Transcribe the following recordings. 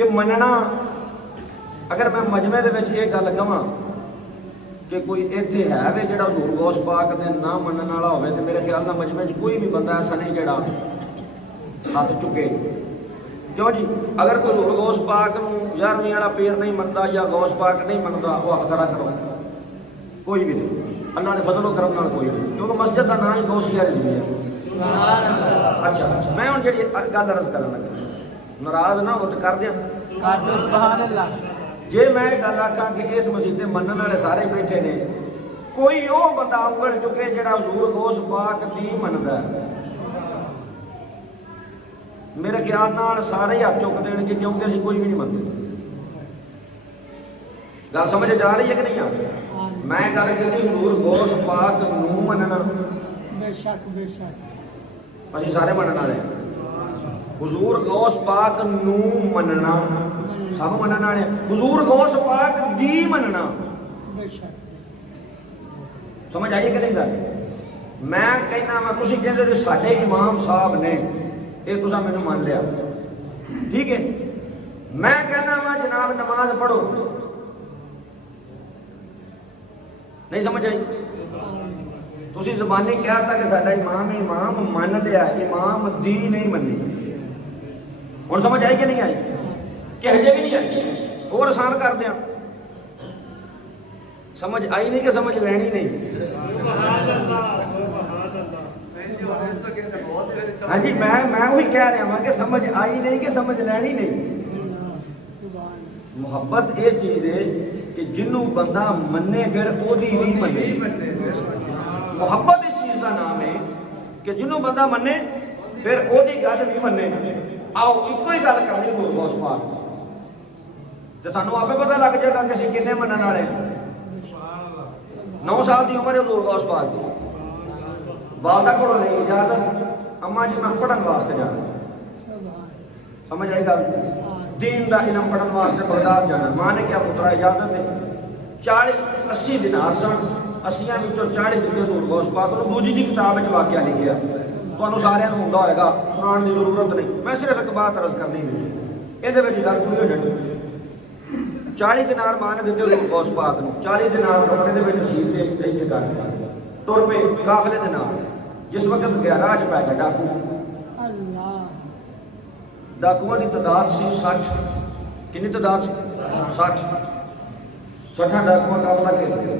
कि मनना अगर मैं मजमे दे विच ये गल कहां कि कोई इत्थे है वे जिहड़ा हजूर गौस पाक दे ना मनण वाला होवे ते मेरे ख्याल नाल मजमे च कोई भी बंदा ऐसा नहीं जिहड़ा हथ चुके। क्यों जी, अगर कोई हजूर गौस पाक नूं 11वीं वाला पेर नहीं मनता या गौस पाक नहीं मनता वो हथ खड़ा करो, कोई भी नहीं। अल्लाह ने फजल करम नाल कोई नहीं, क्योंकि मस्जिद का नाम ही गौसिया रिजवी है। अच्छा, मैं हुण जिहड़ी गल अर्ज करन लगा, नाराज ना हो तो कर दियां, कर दो सुभान अल्लाह। जे मैं गल आखां कि इस मसीते मनण वाले सारे बैठे ने, कोई वो बंदा उंगल चुके जिहड़ा हजूर गौस पाक दी मनदा है, मेरे ख्याल नाल सारे ही हाथ चुक देणगे, क्योंकि असीं कोई भी नहीं मनदे। गल समझ जा रही है कि नहीं आ रही? मैं गल की हजूर गौस पाक नूं मनना, बेशक बेशक असीं सारे मनण वाले, हजूर गौस पाक नूं मनना सब मनण वाले, हजूर गौस पाक दी मनना। बेशक समझ आई कि नहीं गल? मैं कहना वा तुसीं कहंदे जे साडे इमाम साहब ने ये तुसां मैनूं मान लिया, ठीक है। मैं कहना वा जनाब नमाज पढ़ो, नहीं समझ आई? तुसीं ज़बानी कहता कि साडा इमाम इमाम मान लिया, इमाम दी नहीं मनी। हुण समझ आई कि नहीं आई? कि हजे भी नहीं आई? और आसान कर दियां, समझ आई नहीं कि समझ लैनी नहीं? हाँ जी, मैं वही कह रहा हूँ कि समझ आई नहीं कि समझ लैनी नहीं। मुहब्बत ये चीज़ है कि जिन्हों बंदा मन्ने फिर ओदी भी मन्ने। मुहब्बत इस चीज़ का नाम है कि जिन्हों बंदा मन्ने फिर ओदी गल भी मन्ने। आओ इको ही गल करनी हजूर गौस पाक तो सानू आपे पता लग जाएगा कि असीं किन्ने मनण वाले। 9 साल की उम्र है हजूर गौस पाक की, वालदा को नहीं इजाजत, अम्मा जी मैं पढ़न वास्ते जाना, समझ आई गल? दीन का इलम पढ़न वास्ते बगदाद जाना। मां ने क्या पुत्रा इजाजत है? 40-80 दिनार सन, 80 विचों 40 दिते हजूर गौस पाक नूं। दूजी दी किताब विच वाकिया लिखिया, तुहानूं सारिआं नूं हुंदा होएगा, सुनाउण दी जरूरत नहीं, मैं सिर्फ एक बात अर्ज करनी है, इहदे विच गल पूरी हो जाणी। 40 दिनार मां ने दिते हजूर गौस पाक नूं, 40 दिनार कपड़े दे विच सील ते इत्थे कर तुर पे काफले दे नाल। जिस वक्त गया राह च पै गया डाकू, डाकुआं की तादाद सी 60। कितनी तादाद सी? 60 डाकुआं काफला घेर गया,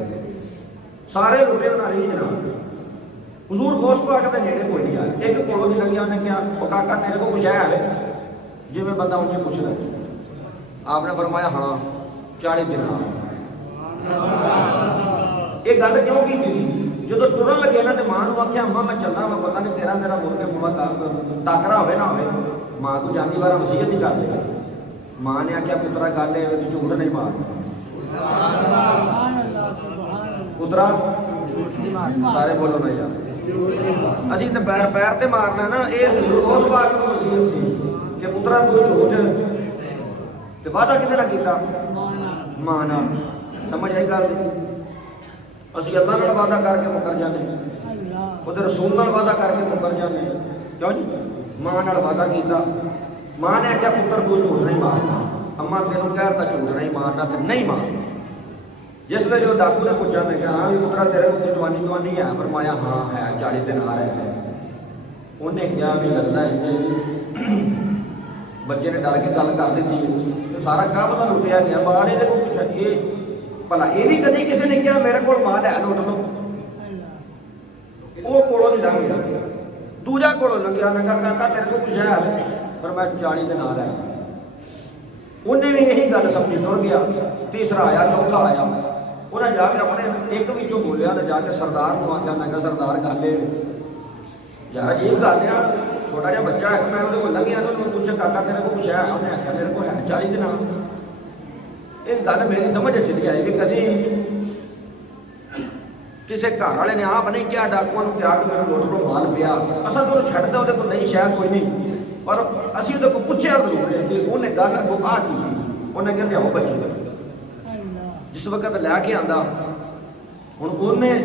सारे लुटे उन्हें नहीं जनाब। हजूर गौस पाक के नेड़े कोई नहीं आया, एक कोलों नहीं लंघिया, उन्हें क्या वो काका तेरे को कुछ है? जिवें बंदा उन्हें पूछना, आपने फरमाया हाँ 40 दिनार। ये गल क्यों की थी? जो तुरन लगे ना तो मां नूं आख्या अम्मा मैं चलना वा, पता नहीं तेरा मेरा मुड़ के टाकरा होवे ना होवे, मां को जाती बार वसीयत ही कर देगा। मां ने आख्या पुत्रा गल है झूठ नहीं मार, पुत्रा सारे बोलो ना यार, असीं तो पैर पैर ते मारना ना। ये उस बात की वसीयत सी कि पुत्रा तू झूठ ते वादा किहदे नाल कीता? मां नाल। समझ आई गल? असीं अल्लाह नाल वादा करके मुकर जाने, उहदे रसूल नाल वादा करके मुकर जाने। क्यों जी? मां नाल वादा कीता, मां ने आख्या पुत्र तू झूठ नहीं मारना, अम्मा तेनों कहता झूठ नहीं मारना तो नहीं मार। जिस वे जो डाकू ने पूछा, मैं कहा हाँ भी पुत्रा तेरे को कुछ जवानी जवानी है? फरमाया हाँ है, 40 दिनार है। उन्हें क्या भी लगता है बच्चे ने डर के गल कर दी थी, सारा काफला लुटिया गया, बाहर ये कुछ है ये भला ये भी कभी किसी ने कहा मेरे को माल है लुट लो, वो कोलों नहीं लंघ गया, दूजा कोलों लंघिया। मैं कहा काका तेरे को कुछ है? पर मैं 40 दिनार है। उन्हें भी यही गल समझी तुर गया। तीसरा आया, चौथा आया, उन्हें जाके अपने एक विचों बोलिया ने जाके सरदार को आख्या, मैं कहा सरदार गल यार अजीब गल है, छोटा जहा बच्चा है, मैं वो लंघिया तो पूछा काका तेरे को कुछ है? उन्हें आख्या मेरे को है 40 दिनार। इस गल मेरी समझ च नहीं आई कि कभी किसी घर वाले ने आप नहीं क्या डाकुआं नूं क्या कि मेरे लुट लो माल पिया, असां तो छड्डदा उहदे कोल नहीं शायद कोई नहीं, पर असीं उहदे कोल पुछया जरूर है कि उन्हें गल अगों आ कीती। उन्हें कहा लियाओ बच्चे। जिस वक्त लैके आंदा हुण उन्हें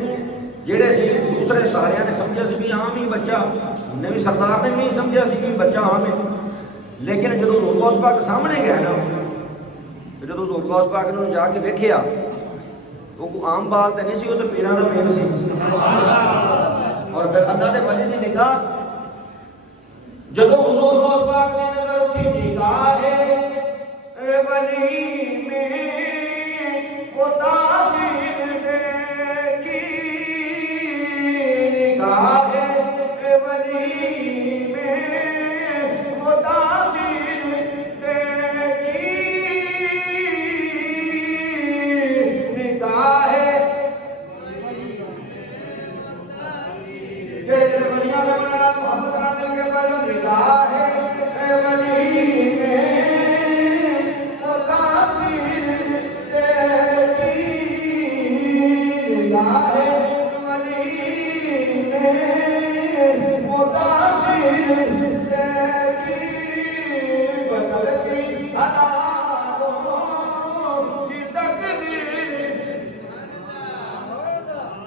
जेड़े सी दूसरे सारियां ने समझिया सी भी आम ही बच्चा, उन्हें भी सरदार ने भी समझिया सी भी बच्चा आम है, लेकिन जो हजूर गौस पाक सामने गया ना, जो हजूर गौस पाक ने जाके वेखिया, वो कोई आम बाल तो नहीं सी, वो तो पीरां दा पीर सी। और फिर अल्लाह के वली की निगाह, जदों हजूर गौस पाक ने नजर उठी, निगाह वली में वो तासीर देखी, निगाह वली में वो तासीर देखी, निगाह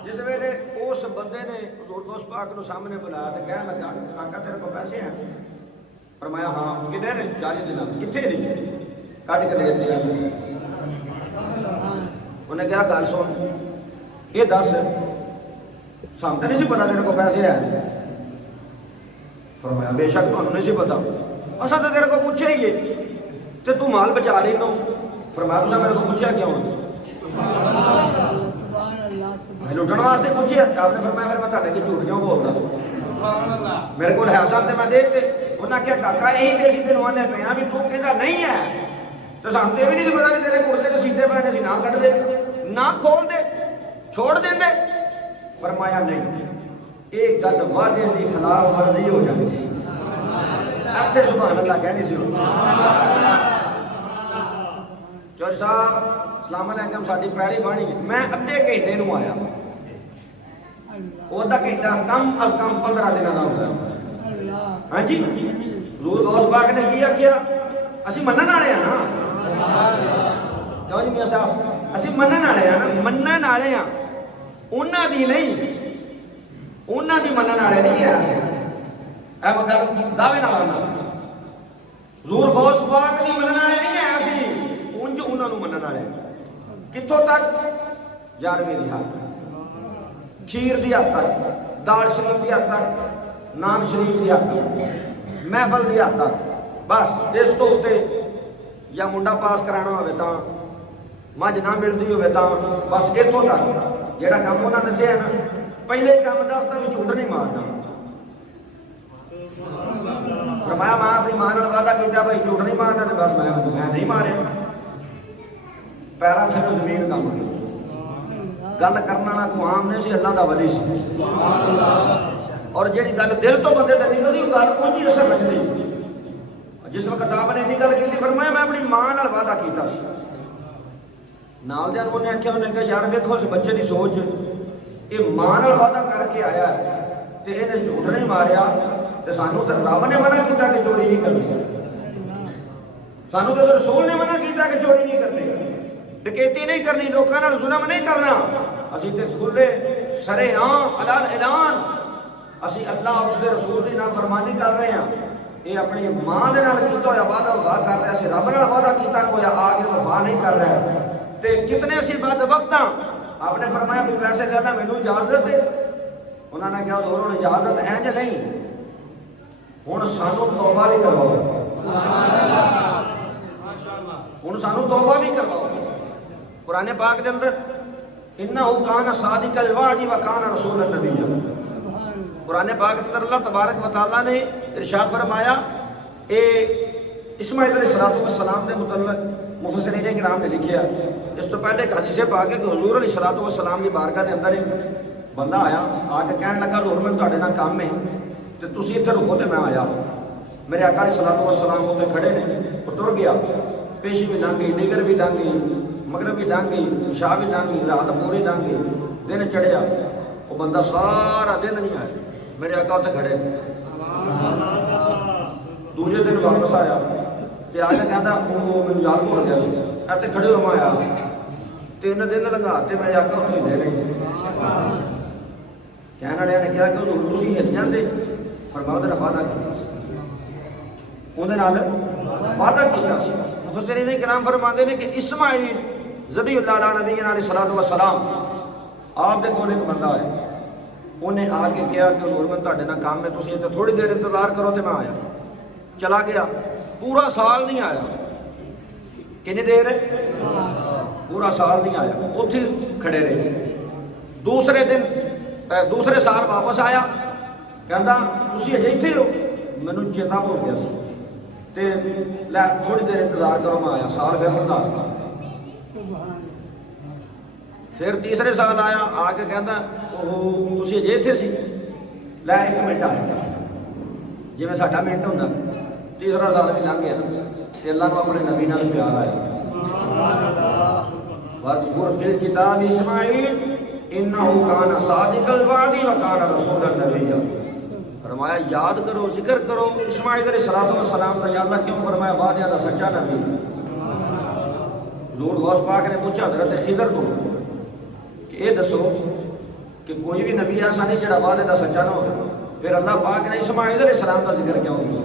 जिस वेले उस बंदे ने हजूर गौस पाक को सामने बुलाया तो कह लगा, काका तेरे को पैसे हैं? फरमाया हाँ। कितने ने? 40 दिनार। कितने ने? कट के दे दिया। उन्हें कहा गल सुन, ये दस सानू तो नहीं सी पता तेरे को पैसे हैं। फरमाया बेशक तुहानू नहीं सी पता, असा तो तेरे को पूछे ही है तो तू माल बचा ली नो। फरमाया तुसा मेरे को पूछा क्यों? मैं लुटन वास्ते पूछे? आपने फरमाया फिर मैं तुहाडे की झूठ क्यों बोलदा? मेरे को है सन ते मैं देते। उन्हें क्या काका यही तो असीं तैनूं आने पे भी तू कहता नहीं है, तो सानू तो भी नहीं पता भी तेरे कुर्ते तो सीते पैने सी, ना कट दे ना खोल दे, छोड़ देंदे। फरमाया नहीं, एक गल वादे की खिलाफ वर्जी हो जानी सी। इत्थे सुभान अल्लाह कहनी सी। चौधरी साहब सलाम अलैकुम, साडी पैड़ी बाणी मैं अद्धे घंटे नूं आया, वो अद्धा घंटा कम अज कम 15 दिनों का होगा। हाँ जी, हजूर गौस पाक ने की आखिया, असीं मनण वाले हैं ना। क्यों जी मियां साहब, असीं मनण वाले हैं ना, मनण वाले हैं उन्हां दी नहीं, उन्हां दी मनण वाले नहीं है। ऐ मगर दावे नाल ना हजूर गौस पाक दी मनण वाले नहीं है, असीं उंज उन्हां नूं मनण वाले। कित्थों तक? 11वीं दी हद तक, खीर दी हद तक, दाल शरीफ दी हद तक, नान शरीफ दी हद तक, महफल दी हद तक। बस इस तो उत्ते या मुंडा पास कराना होवे तां, मझ ना मिलती होवे तां, बस इत्थों तक जिहड़ा काम उन्हां दस्सिआ ना, पहले काम दसदा भी झूठ नहीं मारना। फरमाया मैं अपनी मां नाल वादा कीता भाई झूठ नहीं मारना, तो बस मैं नहीं मारिया। पैरां थल्ले जमीन कम गई। गल करने वाला कोई आम नहीं सी, अल्लाह दा वली सी। और जिहड़ी गल दिल तो बंदे ते निकलदी, वो गल उंज ही असर रखदी। जिस वक्त आपने इन्नी गल की, फरमाया मैं अपनी मां नाल वादा कीता सी। नाल दे उन्हें आख्या, उन्हें कहा यार वेखो इस बच्चे की सोच, ये मां नाल वादा करके आया तो इन्हें झूठ नहीं मारिया, तो सानू तो रब ने मना किया कि चोरी नहीं करनी, सानू तो रसूल ने मना किया कि चोरी नहीं करनी, डकैती नहीं करनी, लोगों नाल जुल्म नहीं करना। असीं ते खुले सरेआम अलान ऐलान असीं अल्लाह और उसके रसूल की नाफरमानी कर रहे हैं। ये अपनी मां दे नाल कीता होया वादा वफा कर रहा है, रब नाल वादा कीता होया आके वफा नहीं कर रहा है। ते कितने असीं बदबख्त हां। आपने फरमाया भी पैसे लेना मैनू इजाजत है, उन्होंने कहा हजूर इजाजत इंज नहीं, हुण सानू तौबा भी करवाओ, हुण सानू तौबा भी करवाओ। कुरान पाक के अंदर इन्नहु कान सादिकल वादी व कान रसूलन नबिय्या, कुरान पाक के अंदर अल्लाह तबारक व तआला ने इरशाद फरमाया, ए इस्माइल अलैहिस्सलाम के मुतल्लक मुफस्सिरीन किराम ने लिखा। इस तो पहले एक हदीस पाक है कि हुजूर अलैहिस्सलाम की बारगाह के अंदर एक बंदा आया, आके कहने लगा हजूर मैं तुहाडे नाल काम है तो तुसीं इत्थे रुको, तो मैं आया। मेरे आका अलैहिस्सलाम उत्ते खड़े ने, वो तुर गया। पेशी भी लंघ गई, निगर भी लंघ गई, मगरब भी लंघ गई, इशा भी लंघ गई, रात पूरी लंघ गई, दिन चढ़िया। वो बंदा सारा दिन नहीं आया, मेरे आका उत्ते खड़े। दूजे दिन वापस आया तो आके कहता वो मैनूं याद भुल गया सी, इत्थे खड़े हो मैं आया। 3 दिन लंघाते, मेरे आका उत्थे हिले नहीं। कहने वाले ने कहा कि हजूर तुसीं हिल जाते, फरमाया तेरा वादा किया। ਉਹਦੇ ਨਾਲ ਵਾਅਦਾ ਕੀਤਾ ਸੀ। ਮੁਫੱਸਿਰੀਨ ਕਿਰਾਮ ਫਰਮਾਉਂਦੇ ਨੇ ਕਿ ਇਸਮਾਈਲ ਜ਼ਬੀਹੁल्लाह ਅਲਾ ਨਬੀਨਾ अलैहिस्सलातु वस्सलाम ਆਪ ਦੇ ਕੋਲ ਇੱਕ ਬੰਦਾ ਆਇਆ, ਉਹਨੇ ਆ ਕੇ ਕਿਹਾ ਕਿ ਹਜ਼ੂਰ ਮੈਂ ਤੁਹਾਡੇ ਨਾਲ ਕੰਮ ਹੈ, ਤੁਸੀਂ ਇੱਥੇ ਥੋੜੀ ਦੇਰ ਇੰਤਜ਼ਾਰ ਕਰੋ ਤੇ ਮੈਂ ਆਇਆ। ਚਲਾ ਗਿਆ, ਪੂਰਾ ਸਾਲ ਨਹੀਂ ਆਇਆ। ਕਿੰਨੀ ਦੇਰ? ਪੂਰਾ ਸਾਲ ਨਹੀਂ ਆਇਆ, ਉੱਥੇ ਖੜੇ ਰਹੇ। ਦੂਸਰੇ ਦਿਨ ਦੂਸਰੇ ਸਾਲ ਵਾਪਸ ਆਇਆ, ਕਹਿੰਦਾ ਤੁਸੀਂ ਅਜੇ ਇੱਥੇ ਹੋ? ਮੈਨੂੰ ਚੇਤਾ ਭੁੱਲ ਗਿਆ ਸੀ ਤੇ ਲੈ ਥੋੜੀ ਦੇਰ ਇੰਤਜ਼ਾਰ ਕਰੋ ਮੈਂ ਆਇਆ। ਸਾਲ ਫਿਰ ਲੰਘਾ ਦਿੱਤਾ। ਫਿਰ ਤੀਸਰੇ ਸਾਲ ਆਇਆ, ਆ ਕੇ ਕਹਿੰਦਾ ਉਹ ਤੁਸੀਂ ਅਜੇ ਇੱਥੇ ਸੀ? ਲੈ 1 ਮਿੰਟ ਆਇਆ, ਜਿਵੇਂ ਸਾਡਾ ਮਿੰਟ ਹੁੰਦਾ। ਤੀਸਰਾ ਸਾਲ ਵੀ ਲੰਘ ਗਿਆ ਤੇ ਅੱਲਾਹ ਨੂੰ ਆਪਣੇ ਨਬੀ ਨਾਲ ਪਿਆਰ ਆਇਆ। ਵਜ਼ਕੁਰ ਫਿਲ ਕਿਤਾਬ ਇਸਮਾਈਲ इन्नहु काना सादिकल वादी व काना रसूलन नबिय्या। फरमाया याद करो, जिक्र करो इस्माइल अलैहिस्सलातु वस्सलाम का। अल्लाह क्यों फरमाया? वादिया दा सच्चा नबी। हुजूर गौस पाक ने पूछा हज़रत खिज़र को कि ये दसो कि कोई भी नबी ऐसा नहीं जिहड़ा वादे दा सच्चा ना हो। फिर अल्लाह पाक ने इस्माइल अलैहिस्सलाम का जिक्र क्यों किया?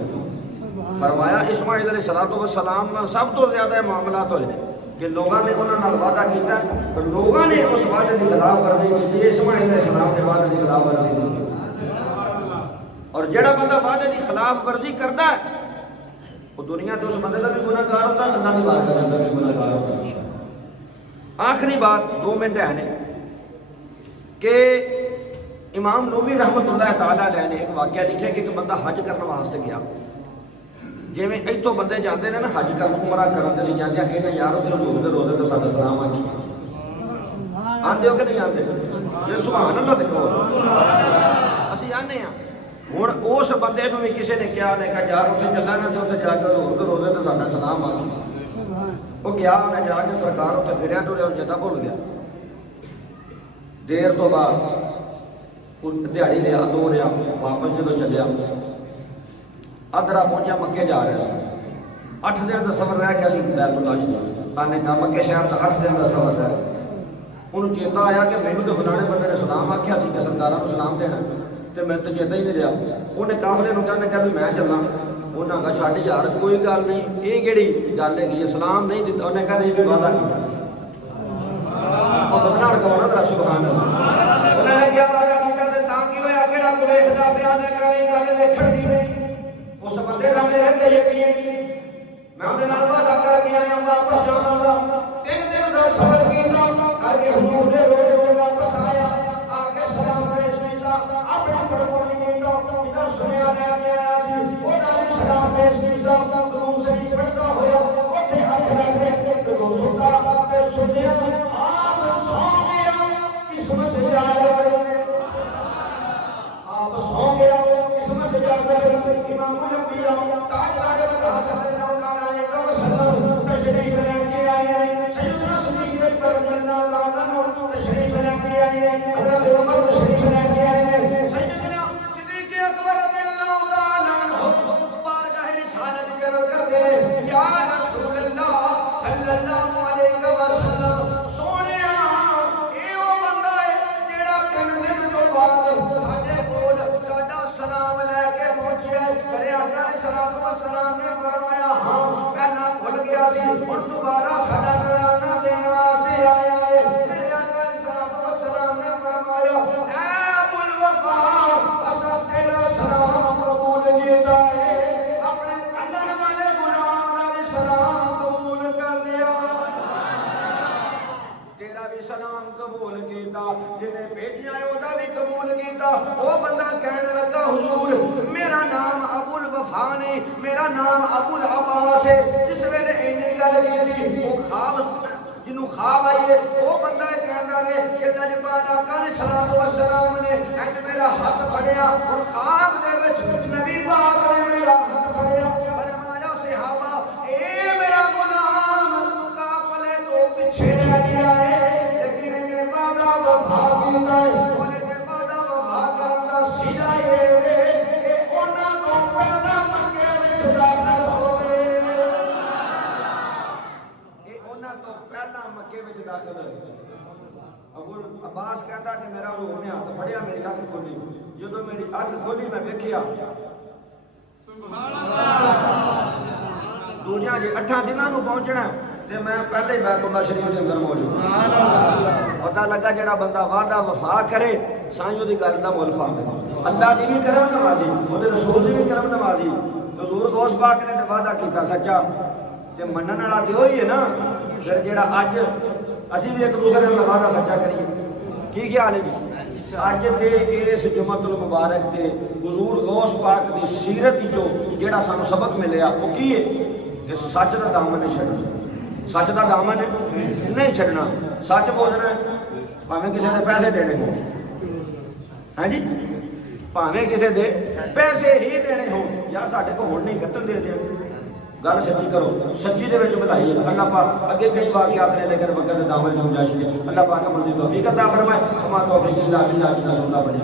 फरमाया इस्माइल अलैहिस्सलातु वस्सलाम नाल सब तो ज़्यादा मामलात होए कि लोगों ने उन्होंने वादा किया पर लोगों ने उस वादे की खिलाफ वर्जी की। इस्माइल अलैहिस्सलाम के वादे की खिलाफ वर्जी की। और जेड़ा बंदा वादे की खिलाफ वर्जी करता है वो दुनिया के उस बंदे का भी गुनाहगार होता है, अल्लाह की बारगाह के अंदर भी गुनाहगार होता है। आखिरी बात 2 मिनट है कि इमाम नूवी रहमतुल्लाह तआला अलैह ने एक वाक़या लिखा कि एक बंदा हज करने वास्ते गया। जिमें इतों बंदे जाते हैं ना हज कर उमरा कर, असं जाते हैं कहते यार उधर हजूर के रोजे तो साਡਾ सलाम आखी। आते हो कि नहीं आते? जे सुभान अल्लाह ते कहो ਅਸੀਂ आने हैं। हुण उस बंदे भी किसी ने कहा, ने कहा यार उत्थे चलना ना, उत्थे जाके हजूर के रोजे तो साਡਾ सलाम आखी। वो गया, उन्हें जाके सरकार उत्थे फिरिया टुरिया चेता भुल गया। देर तो बाद दिहाड़ी रहा 2 रहा, वापस जो चलिया अदरा पहुंचा, मक्के जा रहा था। 8 दिन का सफर रह गया बैतुल्लाह शरीफ। आने कहा मक्के शहर का 8 दिन का सफर है। उन्होंने चेता आया कि मैनू तो फलाने बंदे ने सलाम आख्या सी कि सरकारों को सलाम देना, तो मैं तो चेता ही नहीं रहा। उन्हें काफले को कहा भी मैं चलना। उन्हें कहा छड्ड यार कोई गल नहीं, ये किहड़ी गल है, सलाम नहीं दिता। उन्हें कहा नहीं भी वादा किया। बदनाम कौन है? सुभान अल्लाह। उन्हें क्या वादा किया ते तां की होया? किहड़ा कोई वेखदा पिया? ने कहा गल वेखण दी नहीं। उस बंदे का मेरे ते यकीन, मैं उहदे नाल वादा करके आया वापस जावांगा। 3 दिन का सफर कीता करके हुजूर दे रोजे ते वापस आया। आके सलाम पेश कीता, अपने कुर्बानी कीता, इधर सुनिया ले आया सी। ओदा भी सलाम पेश कीता, दुरूद से पढ़दा होया उत्थे हथ रख के तो सुता ते सुनिया आप सो गया किस्मत जाए। आप सो गया किस्मत जाए। इमाम तशरीफ लेके आए, सैयदना सिद्दीक़ रज़ियल्लाहु अन्हु तशरीफ लेके आए, हज़रत उमर तशरीफ लेके आए, सैयदना सिद्दीक़ अकबर रज़ियल्लाहु ताला अन्हु बारगाह रिसालत करते या रसूल अल्लाह सल्लल्लाहु अलैहि वसल्लम सोनिया एहो बंदा है जेड़ा 3 दिन तो बाद साडे कोल साडा सलाम लेके पहुंचे। मेरे आका सल्लल्लाहु अलैहि वसल्लम ने फरमाया हां मैं ना भूल गया सी, हुण दोबारा साडा नज़राना देने वास्ते आया है। मेरे आका सल्लल्लाहु अलैहि वसल्लम ने फरमाया ऐ अबुल वफा असा तेरा सलाम कबूल कीता है, अपने अल्लाह वाले गुलाम का भी सलाम कबूल कर लिया। तेरा भी सलाम कबूल कीता, जिन्हें भेजिया है ओदा भी कबूल कीता। वो बंदा कहने लगा हुजूर मेरा नाम अबुल वफा नहीं, मेरा नाम अबुल अब्बास है। जिस वेले इन्नी गल की वो ख्वाब जिन्हों ख्वाब आई है वो बंदा कहता है कि नजबान आका सल्लल्लाहु अलैहि वसल्लम ने इंज मेरा हाथ फड़िया और ख्वाब दे विच नबी पाक ने मेरा हाथ फड़िया। फरमाया सहाबा ए मेरा गुलाम काफले तो पीछे रह गया है, लेकिन इन्हें वादा वफा कीता है और इन्हें वादा वफा करता सीधा ये कि उन्हां तो पहला मक्के विच दाखिल होवे। ये उन्हां तो पहला मक्के विच दाखिल होवे। अबुल अब्बास कहता कि मेरा हजूर ने हाथ फड़िया, मेरी अख खोली। जो मेरी अख खोली मैं वेखिया ਦੂਜਿਆਂ ਜੇ 8 ਦਿਨਾਂ ਨੂੰ ਪਹੁੰਚਣਾ ਤੇ ਮੈਂ ਪਹਿਲੇ ਹੀ ਬੈਤੁੱਲਾ ਸ਼ਰੀਫ ਦੇ ਅੰਦਰ ਮੌਜੂਦ। ਪਤਾ ਲੱਗਾ ਜਿਹੜਾ ਬੰਦਾ ਵਾਅਦਾ ਵਫਾ ਕਰੇ ਸਾਈਂ ਉਹਦੀ ਗੱਲ ਦਾ ਮੁੱਲ ਪਾ ਦੇ। ਅੱਲਾ ਦੀ ਵੀ ਕਰਮ ਨਵਾਜ਼ੀ, ਉਹਦੇ ਰਸੂਲ ਦੀ ਵੀ ਕਰਮ ਨਵਾਜ਼ੀ। ਹਜ਼ੂਰ ਗੌਸ ਪਾਕ ਨੇ ਤੇ ਵਾਅਦਾ ਕੀਤਾ ਸੱਚਾ ਤੇ ਮੰਨਣ ਵਾਲਾ ਤੇ ਉਹੀ ਹੈ ਨਾ। ਫਿਰ ਜਿਹੜਾ ਅੱਜ ਅਸੀਂ ਵੀ ਇੱਕ ਦੂਸਰੇ ਨਾਲ ਵਾਅਦਾ ਸੱਚਾ ਕਰੀਏ, ਕੀ ਖਿਆਲ ਹੈ ਜੀ? ਅੱਜ ਤੇ ਇਸ ਜੁਮਅਤੁਲ ਮੁਬਾਰਕ ਤੇ ਹਜ਼ੂਰ ਗੌਸ ਪਾਕ ਦੀ ਸੀਰਤ ਵਿੱਚੋਂ ਜਿਹੜਾ ਸਾਨੂੰ ਸਬਕ ਮਿਲਿਆ ਉਹ ਕੀ ਹੈ ਕਿ ਸੱਚ ਦਾ ਦਾਮਨ ਨਹੀਂ ਛੱਡਣਾ। ਸੱਚ ਦਾ ਦਾਮਨ ਨਹੀਂ ਛੱਡਣਾ, ਸੱਚ ਬੋਲਣਾ ਭਾਵੇਂ ਕਿਸੇ ਦੇ ਪੈਸੇ ਦੇਣੇ ਹੋਣ, ਹਾਂਜੀ ਭਾਵੇਂ ਕਿਸੇ ਦੇ ਪੈਸੇ ਹੀ ਦੇਣੇ ਹੋਣ। ਯਾਰ ਸਾਡੇ ਕੋਲ ਹੁਣ ਨਹੀਂ, ਫਿਰ ਤੈਨੂੰ ਦੇ ਦਿਆਂ। ਗੱਲ ਸੱਚੀ ਕਰੋ, ਸੱਚੀ ਦੇ ਵਿੱਚ ਵਧਾਈ ਹੈ। ਅੱਲਾਹ ਪਾਕ ਅੱਗੇ ਕਈ ਵਾਕਿਆਤ ਨੇ ਲੇਕਿਨ ਵਕਤ ਦਾਮਨ ਚ ਗੁੰਜਾਇਸ਼ ਨਹੀਂ। ਅੱਲਾਹ ਪਾਕ ਅਮਲ ਦੀ तौफीक अता फरमाए। हमारा तौफीक इल्ला बिल्लाह की सुनता बने।